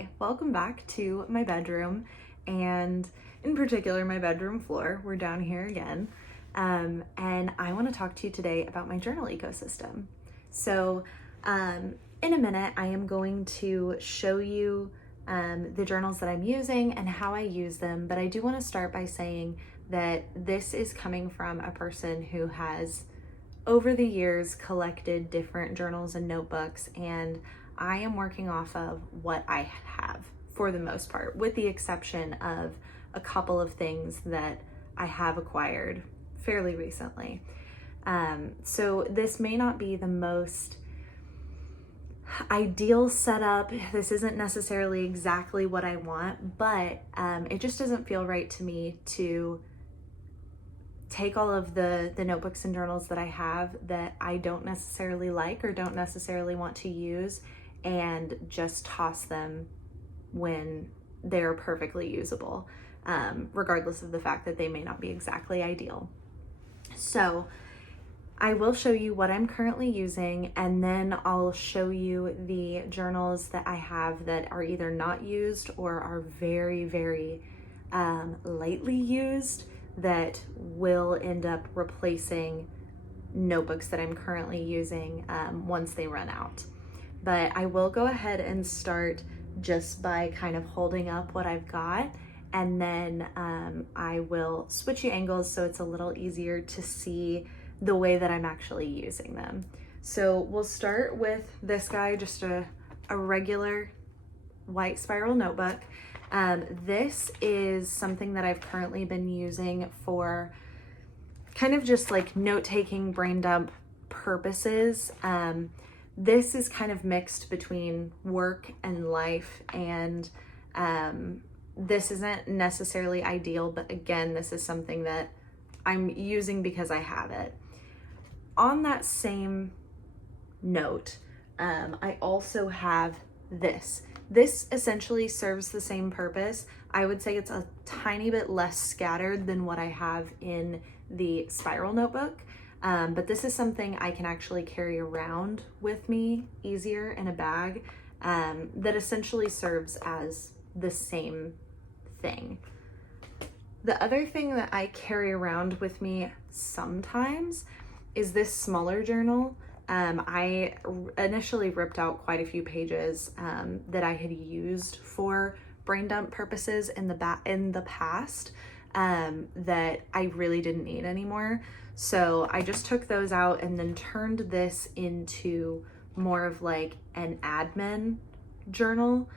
Hi, welcome back to my bedroom, and in particular my bedroom floor. We're down here again, and I want to talk to you today about my journal ecosystem. So in a minute I am going to show you the journals that I'm using and how I use them, but I do want to start by saying that this is coming from a person who has over the years collected different journals and notebooks, and I am working off of what I have for the most part, with the exception of a couple of things that I have acquired fairly recently. So this may not be the most ideal setup. This isn't necessarily exactly what I want, but it just doesn't feel right to me to take all of the notebooks and journals that I have that I don't necessarily like or don't necessarily want to use and just toss them when they're perfectly usable, regardless of the fact that they may not be exactly ideal. So I will show you what I'm currently using, and then I'll show you the journals that I have that are either not used or are very, very lightly used that will end up replacing notebooks that I'm currently using once they run out. But I will go ahead and start just by kind of holding up what I've got, and then I will switch you angles so it's a little easier to see the way that I'm actually using them. So we'll start with this guy, just a regular white spiral notebook. This is something that I've currently been using for kind of just like note-taking, brain dump purposes. This is kind of mixed between work and life, and this isn't necessarily ideal, but again, this is something that I'm using because I have it. On that same note, I also have this. This essentially serves the same purpose. I would say it's a tiny bit less scattered than what I have in the spiral notebook. But this is something I can actually carry around with me easier in a bag, that essentially serves as the same thing. The other thing that I carry around with me sometimes is this smaller journal. I initially ripped out quite a few pages that I had used for brain dump purposes in the past that I really didn't need anymore. So I just took those out and then turned this into more of like an admin journal.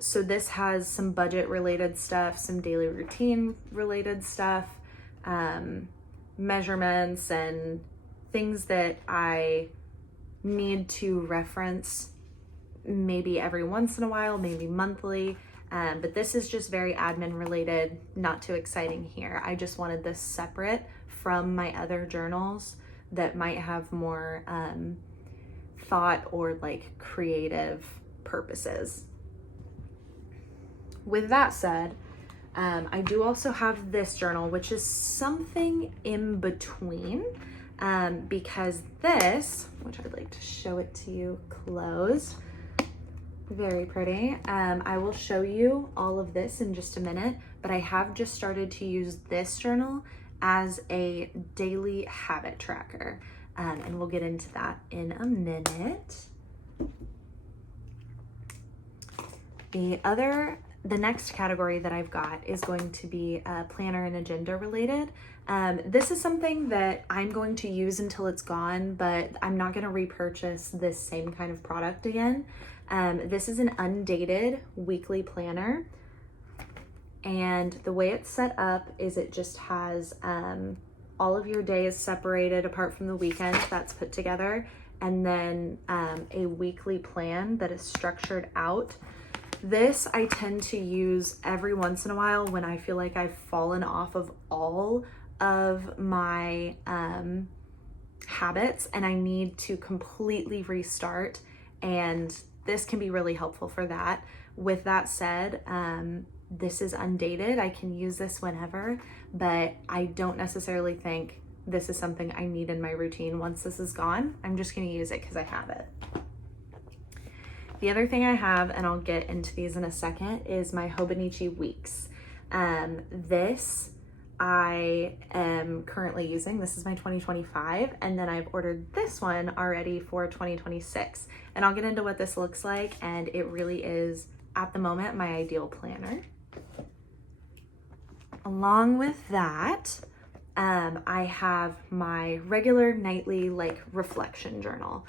So this has some budget related stuff, some daily routine related stuff, measurements and things that I need to reference maybe every once in a while, maybe monthly. But this is just very admin related, not too exciting here. I just wanted this separate from my other journals that might have more thought or like creative purposes. With that said, I do also have this journal, which is something in between, because this, which I'd like to show it to you closed, very pretty. I will show you all of this in just a minute, but I have just started to use this journal as a daily habit tracker, and we'll get into that in a minute. The next category that I've got is going to be planner and agenda related. This is something that I'm going to use until it's gone, but I'm not going to repurchase this same kind of product again. This is an undated weekly planner, and the way it's set up is it just has all of your days separated apart from the weekend that's put together, and then a weekly plan that is structured out. This I tend to use every once in a while when I feel like I've fallen off of all of my habits and I need to completely restart, and this can be really helpful for that. With that said, this is undated. I can use this whenever, but I don't necessarily think this is something I need in my routine. Once this is gone, I'm just going to use it because I have it. The other thing I have, and I'll get into these in a second, is my Hobonichi Weeks. This I am currently using. This is my 2025, and then I've ordered this one already for 2026. And I'll get into what this looks like, and it really is, at the moment, my ideal planner. Along with that, I have my regular nightly like reflection journal.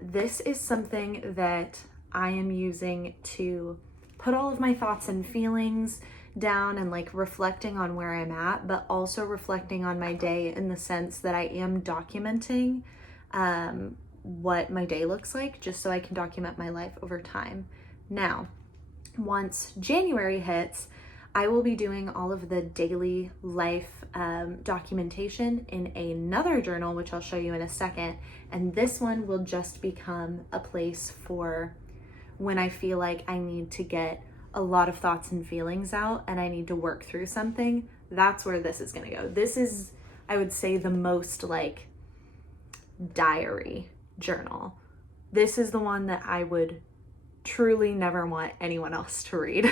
This is something that I am using to put all of my thoughts and feelings down and like reflecting on where I'm at, but also reflecting on my day in the sense that I am documenting what my day looks like, just so I can document my life over time. Now, once January hits, I will be doing all of the daily life documentation in another journal, which I'll show you in a second. And this one will just become a place for when I feel like I need to get a lot of thoughts and feelings out and I need to work through something. That's where this is gonna go. This is, I would say, the most like diary journal. This is the one that I would truly never want anyone else to read.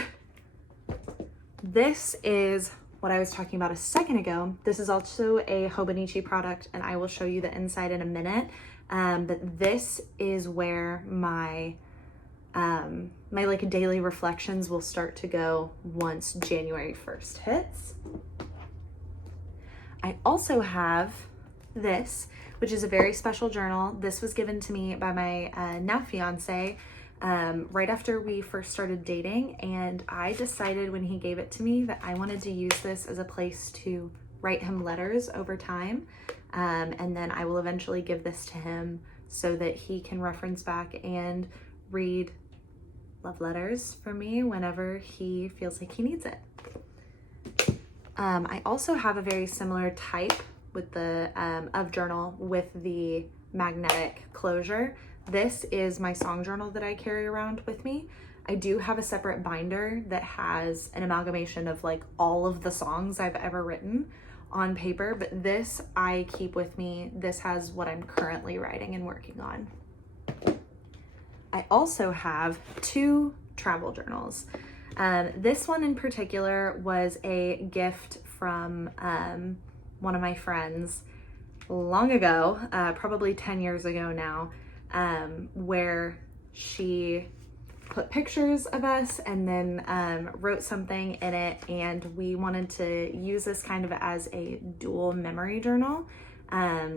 This is what I was talking about a second ago. This is also a Hobonichi product, and I will show you the inside in a minute. But this is where my my like daily reflections will start to go once January 1st hits. I also have this, which is a very special journal. This was given to me by my now fiance right after we first started dating, and I decided when he gave it to me that I wanted to use this as a place to write him letters over time, and then I will eventually give this to him so that he can reference back and read love letters from me whenever he feels like he needs it. I also have a very similar type with the of journal with the magnetic closure. This is my song journal that I carry around with me. I do have a separate binder that has an amalgamation of like all of the songs I've ever written on paper, but this I keep with me. This has what I'm currently writing and working on. I also have two travel journals. This one in particular was a gift from one of my friends long ago, probably 10 years ago now, where she put pictures of us and then wrote something in it, and we wanted to use this kind of as a dual memory journal.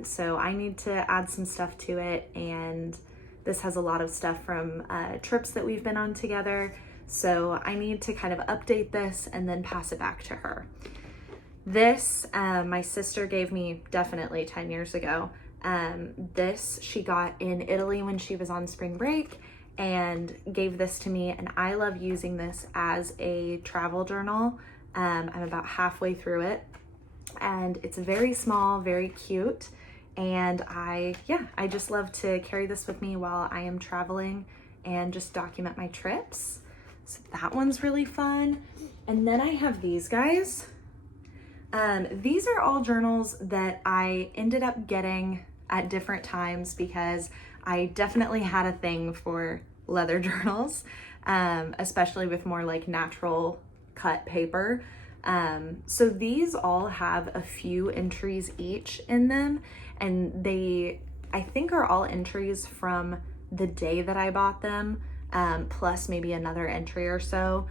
So I need to add some stuff to it, and this has a lot of stuff from trips that we've been on together. So I need to kind of update this and then pass it back to her. This, my sister gave me definitely 10 years ago. This she got in Italy when she was on spring break and gave this to me, and I love using this as a travel journal. I'm about halfway through it, and it's very small, very cute, and I just love to carry this with me while I am traveling and just document my trips. So that one's really fun. And then I have these guys. These are all journals that I ended up getting at different times because I definitely had a thing for leather journals, especially with more like natural cut paper. So these all have a few entries each in them, and they, I think, are all entries from the day that I bought them, plus maybe another entry or so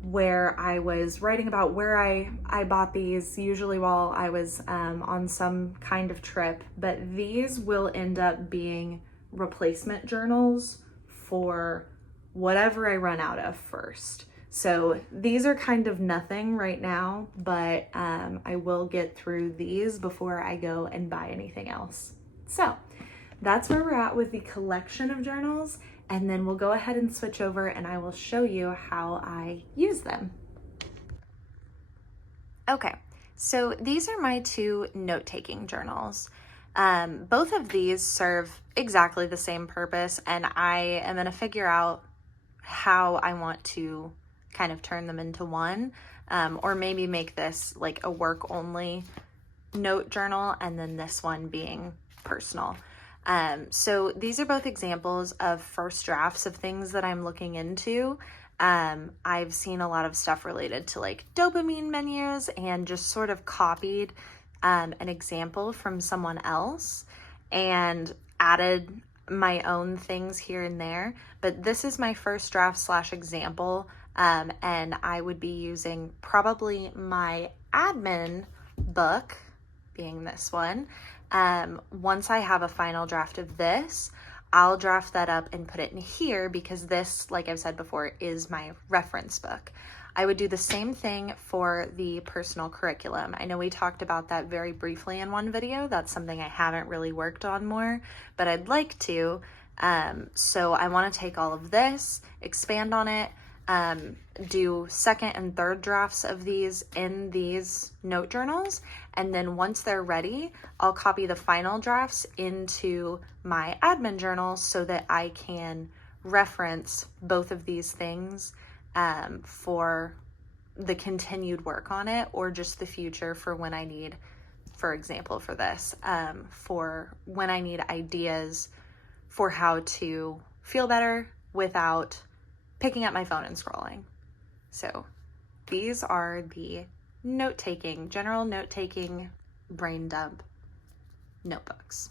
where I was writing about where I bought these, usually while I was on some kind of trip. But these will end up being replacement journals for whatever I run out of first. So these are kind of nothing right now, but I will get through these before I go and buy anything else. So that's where we're at with the collection of journals, and then we'll go ahead and switch over and I will show you how I use them. Okay, so these are my two note-taking journals. Both of these serve exactly the same purpose, and I am gonna figure out how I want to kind of turn them into one, or maybe make this like a work-only note journal and then this one being personal. So these are both examples of first drafts of things that I'm looking into. I've seen a lot of stuff related to like dopamine menus and just sort of copied an example from someone else and added my own things here and there. But this is my first draft / example, and I would be using probably my admin book, being this one. Once I have a final draft of this, I'll draft that up and put it in here because this, like I've said before, is my reference book. I would do the same thing for the personal curriculum. I know we talked about that very briefly in one video. That's something I haven't really worked on more, but I'd like to. So I want to take all of this, expand on it, do second and third drafts of these in these note journals. And then once they're ready, I'll copy the final drafts into my admin journal so that I can reference both of these things for the continued work on it, or just the future for when I need, for example, for this, for when I need ideas for how to feel better without picking up my phone and scrolling. So these are the general note-taking brain dump notebooks.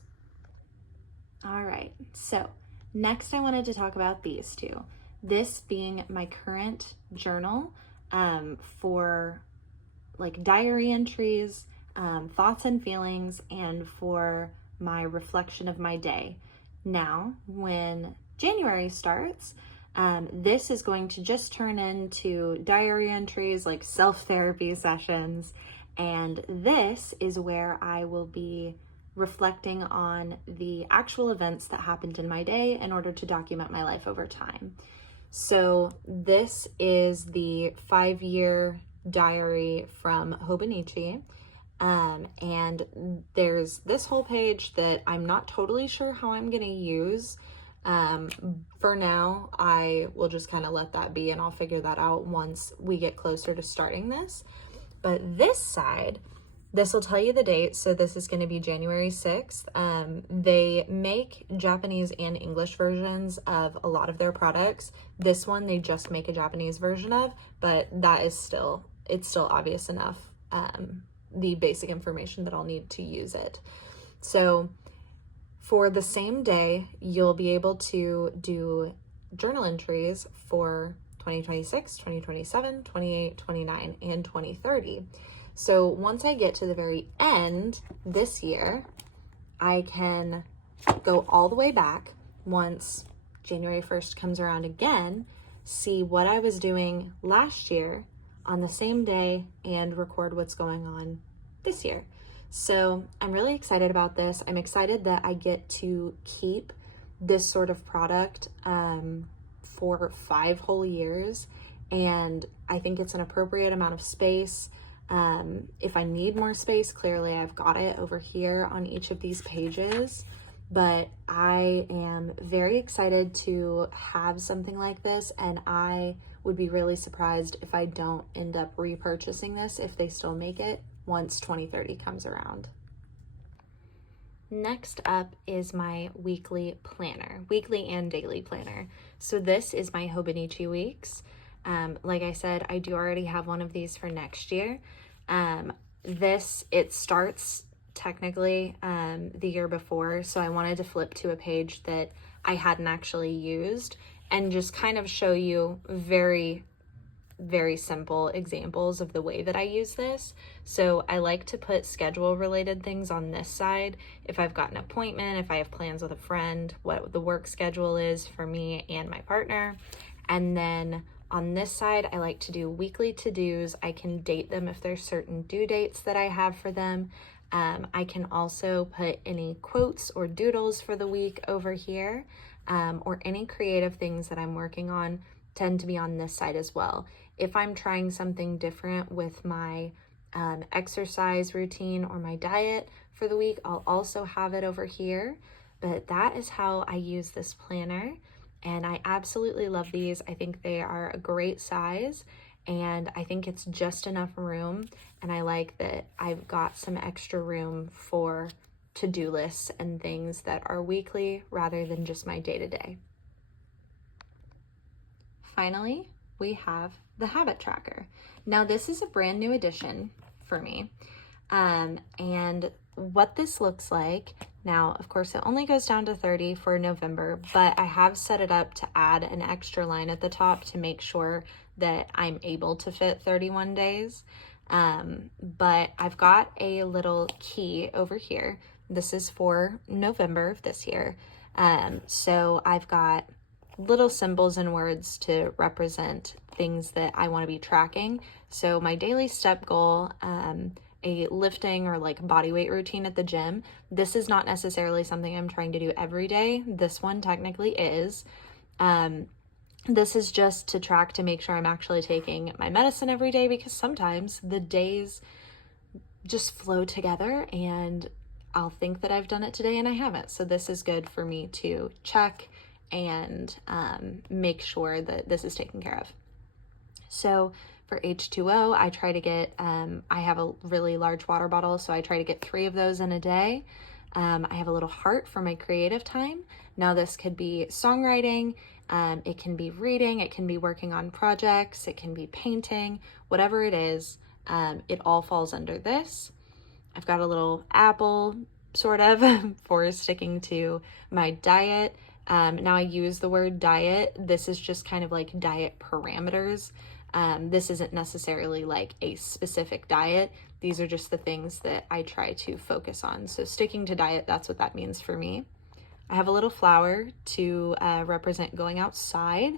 All right, so next I wanted to talk about these two. This being my current journal for like diary entries, thoughts and feelings, and for my reflection of my day. Now, when January starts, this is going to just turn into diary entries, like self-therapy sessions, and this is where I will be reflecting on the actual events that happened in my day in order to document my life over time. So this is the 5-year diary from Hobonichi. And there's this whole page that I'm not totally sure how I'm going to use. For now, I will just kind of let that be, and I'll figure that out once we get closer to starting this. But this side, this will tell you the date. So this is going to be January 6th. They make Japanese and English versions of a lot of their products. This one, they just make a Japanese version of, but that is still obvious enough. The basic information that I'll need to use it. So for the same day, you'll be able to do journal entries for 2026, 2027, 28, 29, and 2030. So once I get to the very end this year, I can go all the way back once January 1st comes around again, see what I was doing last year on the same day, and record what's going on this year. So I'm really excited about this. I'm excited that I get to keep this sort of product for 5 whole years, and I think it's an appropriate amount of space. If I need more space, clearly I've got it over here on each of these pages, but I am very excited to have something like this, and I would be really surprised if I don't end up repurchasing this if they still make it once 2030 comes around. Next up is my weekly planner, weekly and daily planner. So this is my Hobonichi Weeks. Like I said, I do already have one of these for next year. It starts technically the year before, so I wanted to flip to a page that I hadn't actually used and just kind of show you very, very simple examples of the way that I use this. So I like to put schedule related things on this side. If I've got an appointment, if I have plans with a friend, what the work schedule is for me and my partner. And then on this side, I like to do weekly to-dos. I can date them if there's certain due dates that I have for them. I can also put any quotes or doodles for the week over here, or any creative things that I'm working on tend to be on this side as well. If I'm trying something different with my exercise routine or my diet for the week, I'll also have it over here. But that is how I use this planner, and I absolutely love these. I think they are a great size, and I think it's just enough room, and I like that I've got some extra room for to-do lists and things that are weekly rather than just my day-to-day. Finally, we have the habit tracker. Now this is a brand new addition for me. And what this looks like, now of course it only goes down to 30 for November, but I have set it up to add an extra line at the top to make sure that I'm able to fit 31 days. But I've got a little key over here. This is for November of this year. So I've got little symbols and words to represent things that I want to be tracking. So my daily step goal, a lifting or like body weight routine at the gym. This is not necessarily something I'm trying to do every day. This one technically is. This is just to track to make sure I'm actually taking my medicine every day, because sometimes the days just flow together and I'll think that I've done it today and I haven't. So this is good for me to check and make sure that this is taken care of. So for H2O, I try to get, I have a really large water bottle, so I try to get 3 of those in a day. I have a little heart for my creative time. Now this could be songwriting, it can be reading, it can be working on projects, it can be painting, whatever it is, it all falls under this. I've got a little apple, sort of, for sticking to my diet. Now I use the word diet. This is just kind of like diet parameters. This isn't necessarily like a specific diet. These are just the things that I try to focus on. So sticking to diet, that's what that means for me. I have a little flower to represent going outside,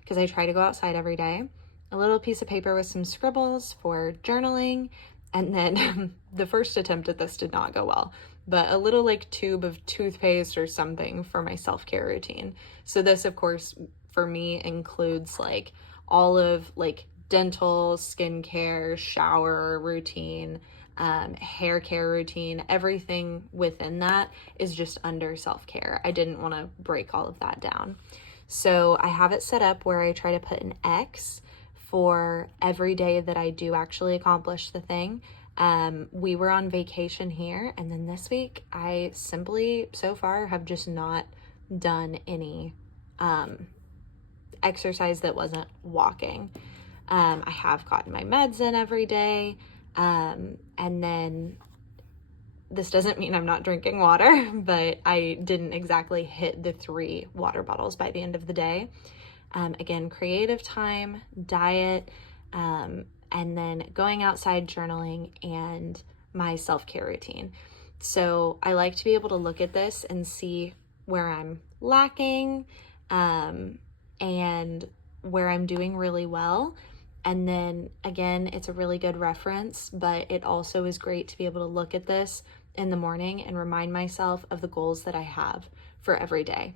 because I try to go outside every day. A little piece of paper with some scribbles for journaling. And then the first attempt at this did not go well, but a little like tube of toothpaste or something for my self-care routine. So this, of course, for me includes like all of like dental, skincare, shower routine, hair care routine, everything within that is just under self-care. I didn't want to break all of that down. So I have it set up where I try to put an X for every day that I do actually accomplish the thing. We were on vacation here, and then this week I simply so far have just not done any exercise that wasn't walking. I have gotten my meds in every day, and then this doesn't mean I'm not drinking water, but I didn't exactly hit the 3 water bottles by the end of the day. Again, creative time, diet, and then going outside, journaling, and my self-care routine. So I like to be able to look at this and see where I'm lacking, and where I'm doing really well. And then again, it's a really good reference, but it also is great to be able to look at this in the morning and remind myself of the goals that I have for every day.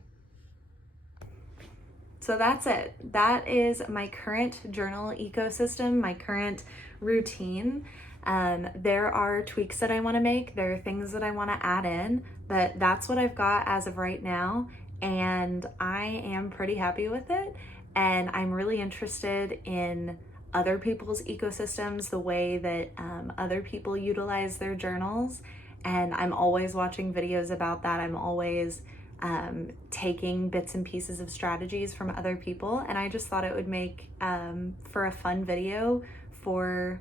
So that's it. That is my current journal ecosystem, my current routine. There are tweaks that I want to make. There are things that I want to add in, but that's what I've got as of right now. And I am pretty happy with it. And I'm really interested in other people's ecosystems, the way that other people utilize their journals. And I'm always watching videos about that. I'm always taking bits and pieces of strategies from other people. And I just thought it would make for a fun video for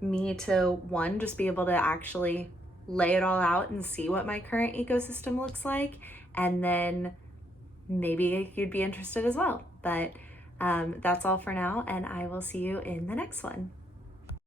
me to, one, just be able to actually lay it all out and see what my current ecosystem looks like. And then maybe you'd be interested as well. But that's all for now, and I will see you in the next one.